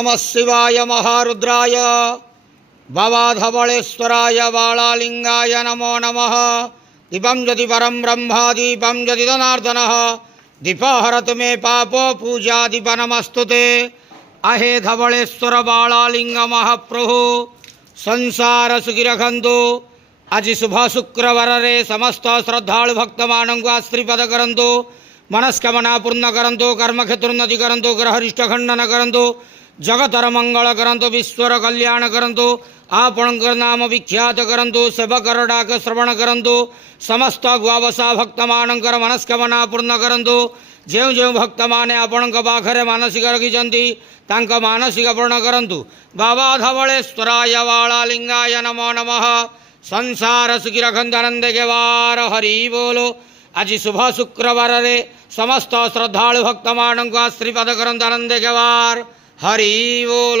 नमः शिवाय महारुद्राय भवाधवळेश्वराय बालालिंगाय नमो नमः। दीपं ज्योति परं ब्रह्म दीपं ज्योति जनार्दनः दीपहरतु मे पापो पूजा दीप नमस्तुते। आहे धवळेश्वर बालालिंग महाप्रभु संसार सुखी रखंतु। आज शुभ शुक्रवार रे समस्त श्रद्धालु भक्त मानक आश्रीपद करंतु। मनस्कामना पूर्ण करंतु। कर्मक्षेत्रोन्नति करंतु। ग्रहरिष्ट खंडन करंतु। जगतर मंगल करंतु। विश्वर कल्याण करंतु। आपणकर नाम विख्यात करंतु। सेवकर डाक श्रवण करंतु। समस्त गुआवसा भक्त मानकर मनस्कामना पूर्ण करंतु। जो जो भक्त माने आपण पाखरे मानसिक रखिंट तांक मानसिक पूर्ण करंतु। बाबा धवळेश्वराय बालालिंगाय नमो नमः। संसार सुखी रखंतु आनंद के वार हरि बोलो। आज शुभ शुक्रवार रे समस्त श्रद्धालु भक्त मानक आश्रीपद करंतु आनंद के वार हरि बोलो।